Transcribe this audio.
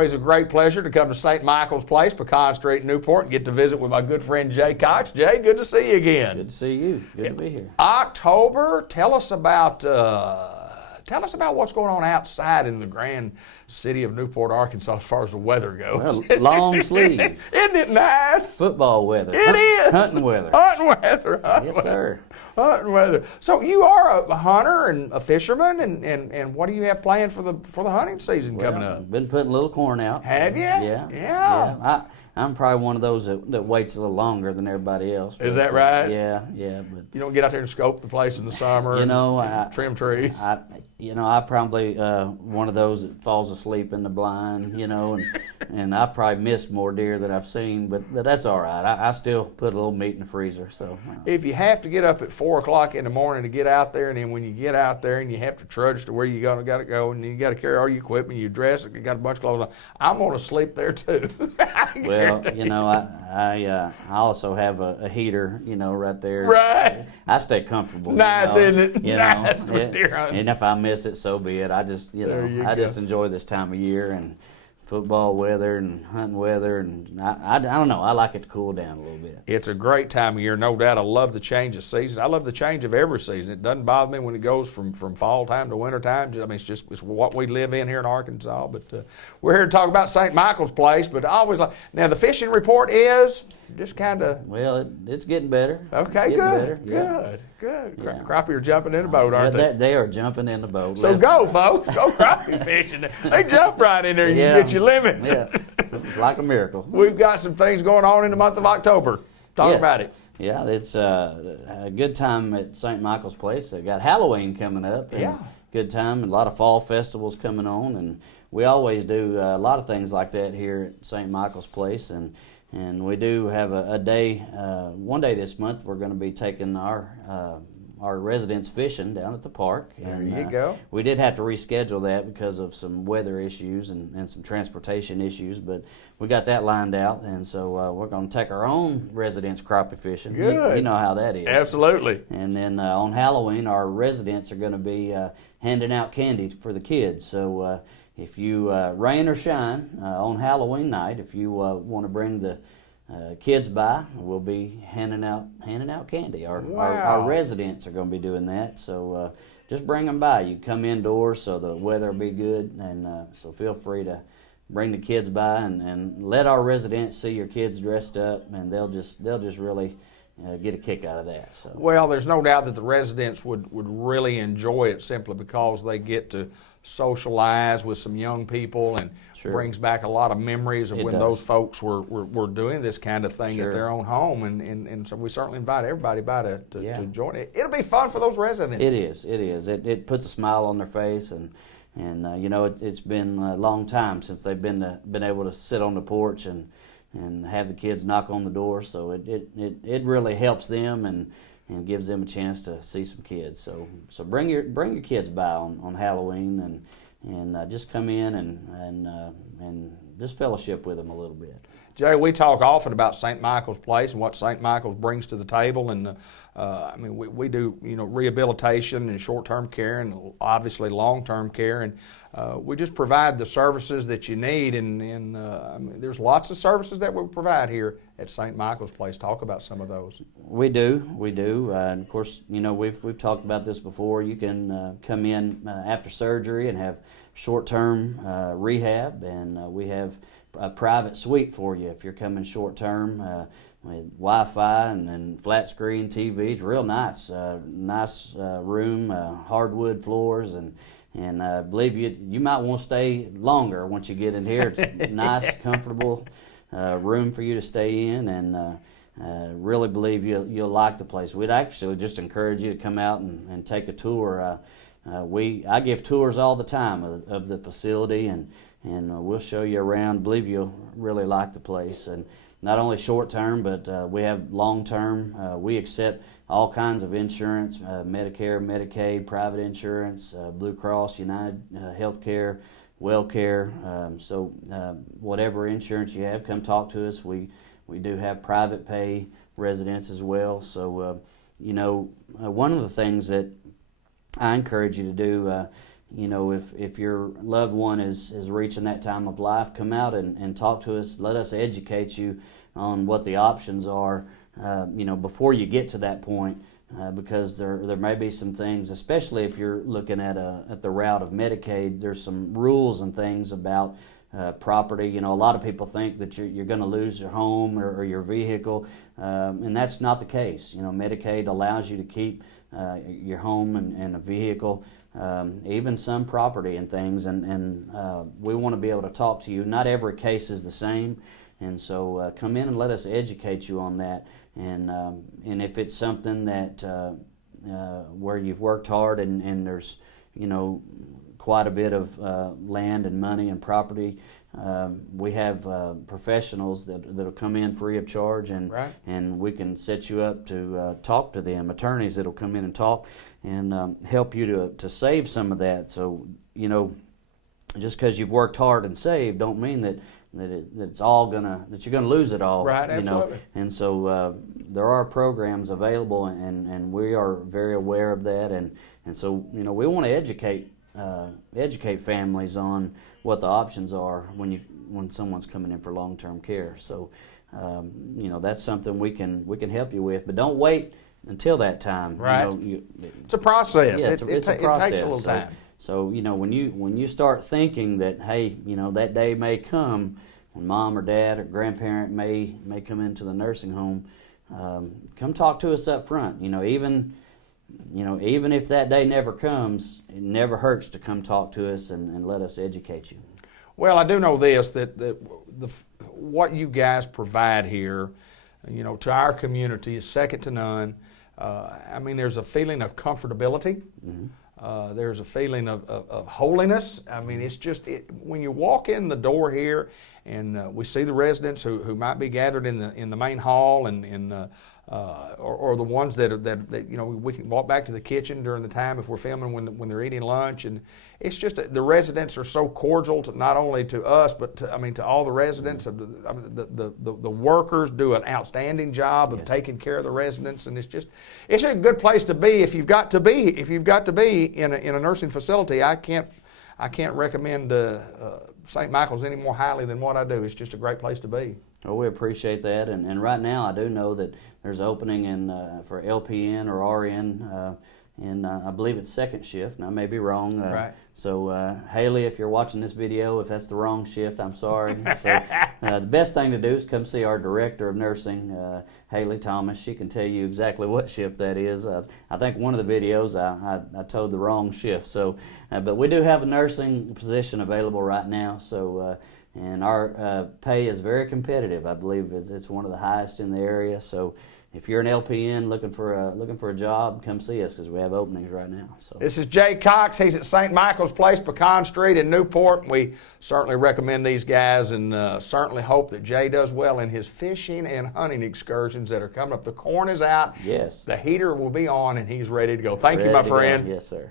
always a great pleasure to come to St. Michael's Place, Pecan Street, Newport, and get to visit with my good friend Jay Cox. Jay, good to see you again. Good to see you. Good to be here. October, tell us about what's going on outside in the grand city of Newport, Arkansas, as far as the weather goes. Well, long sleeves. Isn't it nice? Football weather. It is. Hunting weather. Hunting weather. Yes, sir. Hunting weather. So you are a hunter and a fisherman, and what do you have planned for the hunting season coming up? Been putting a little corn out. Have you? Yeah. I'm probably one of those that waits a little longer than everybody else. Is that right? Yeah. But you don't get out there and scope the place in the summer. And trim trees. I probably one of those that falls asleep in the blind. And I probably missed more deer than I've seen, but that's all right. I still put a little meat in the freezer. So if you have to get up at 4 o'clock in the morning to get out there, and then when you get out there and you have to trudge to where you got to go, and you got to carry all your equipment, you dress, you got a bunch of clothes on, I'm gonna sleep there too. Well, I also have a heater, right there. Right. I stay comfortable. Nice, isn't it? Nice with deer hunting. And if I miss it, so be it. I just, just enjoy this time of year and football weather and hunting weather, and I don't know. I like it to cool down a little bit. It's a great time of year, no doubt. I love the change of seasons. I love the change of every season. It doesn't bother me when it goes from fall time to winter time. I mean, it's what we live in here in Arkansas. But we're here to talk about St. Michael's Place. But I always like, now the fishing report is just kind of. Well, it's getting better. Okay, good. Yeah. Crappie are jumping in the boat, aren't they? They are jumping in the boat. So go, folks. Go crappie fishing. They jump right in there. You can get your limit. Yeah, it's like a miracle. We've got some things going on in the month of October. Talk about it. Yeah, it's a good time at St. Michael's Place. They've got Halloween coming up. And good time. And a lot of fall festivals coming on. And we always do a lot of things like that here at St. Michael's Place. And we do have a day, one day this month, we're going to be taking our residents fishing down at the park. There you go. We did have to reschedule that because of some weather issues and some transportation issues, but we got that lined out, and so we're going to take our own residents crappie fishing. Good. You know how that is. Absolutely. And then on Halloween, our residents are going to be handing out candy for the kids. So if you rain or shine on Halloween night, if you want to bring the kids by, we'll be handing out candy. Our residents are going to be doing that. So just bring them by. You come indoors, so the weather will be good, and so feel free to bring the kids by and let our residents see your kids dressed up, and they'll just really get a kick out of that. So. Well, there's no doubt that the residents would really enjoy it simply because they get to socialize with some young people, and brings back a lot of memories of when those folks were doing this kind of thing at their own home, and so we certainly invite everybody by to join it. It'll be fun for those residents. It is. It puts a smile on their face, and it's been a long time since they've been able to sit on the porch and have the kids knock on the door, so it really helps them and gives them a chance to see some kids. So bring your kids by on Halloween and just come in and just fellowship with them a little bit. Jay, we talk often about St. Michael's Place and what St. Michael's brings to the table, and we do rehabilitation and short-term care and obviously long-term care, and we just provide the services that you need, and there's lots of services that we provide here at St. Michael's Place. Talk about some of those. We do, and of course, we've talked about this before. You can come in after surgery and have short-term rehab, and we have a private suite for you if you're coming short-term. With Wi-Fi and flat screen TV. It's real nice. Nice room, hardwood floors, and I believe you might want to stay longer once you get in here. It's nice, comfortable room for you to stay in, and really believe you'll like the place. We'd actually just encourage you to come out and take a tour. I give tours all the time of the facility, and we'll show you around. I believe you'll really like the place. And not only short-term, but we have long-term. We accept all kinds of insurance, Medicare, Medicaid, private insurance, Blue Cross, United Healthcare, WellCare. So whatever insurance you have, come talk to us. We do have private pay residents as well. So, one of the things that I encourage you to do you know, if your loved one is reaching that time of life, come out and talk to us. Let us educate you on what the options are, you know, before you get to that point. Because there may be some things, especially if you're looking at the route of Medicaid. There's some rules and things about property. You know, a lot of people think that you're going to lose your home or your vehicle, and that's not the case. You know, Medicaid allows you to keep your home and a vehicle, even some property and things. And we want to be able to talk to you. Not every case is the same, and so come in and let us educate you on that. And if it's something that where you've worked hard and there's, you know, quite a bit of land and money and property, we have professionals that'll come in free of charge, and Right. and we can set you up to talk to them, attorneys that'll come in and talk and help you to save some of that. So, you know, just because you've worked hard and saved don't mean that it's all that you're gonna lose it all. Right, you know? absolutely. And so there are programs available, and we are very aware of that. And so, you know, we want to educate families on what the options are when someone's coming in for long-term care. So, you know, that's something we can help you with. But don't wait until that time. Right. You know, It's a process. yeah, It it's a takes process. a little time. So, you know, when you start thinking that, hey, you know, that day may come when mom or dad or grandparent may come into the nursing home, come talk to us up front. even if that day never comes, it never hurts to come talk to us and let us educate you. Well, I do know this, that what you guys provide here, you know, to our community is second to none. I mean, there's a feeling of comfortability. There's a feeling of holiness. I mean, it's just when you walk in the door here, and we see the residents who might be gathered in the main hall, or the ones that you know, we can walk back to the kitchen during the time if we're filming when they're eating lunch, and it's just the residents are so cordial to not only to us but to all the residents. The workers do an outstanding job of taking care of the residents, and it's a good place to be if you've got to be in a nursing facility. I can't recommend St. Michael's any more highly than what I do. It's just a great place to be. Well, we appreciate that, and right now I do know that there's opening for LPN or RN, and I believe it's second shift, and I may be wrong. Right. So, Haley, if you're watching this video, if that's the wrong shift, I'm sorry. So, the best thing to do is come see our director of nursing, Haley Thomas. She can tell you exactly what shift that is. I think one of the videos I told the wrong shift. So, but we do have a nursing position available right now. So. And our pay is very competitive. I believe it's one of the highest in the area. So if you're an LPN looking for a job, come see us because we have openings right now. So this is Jay Cox. He's at St. Michael's Place, Pecan Street in Newport. We certainly recommend these guys, and certainly hope that Jay does well in his fishing and hunting excursions that are coming up. The corn is out. Yes. The heater will be on, and he's ready to go. Thank you, my Ready to go. friend. Yes, sir.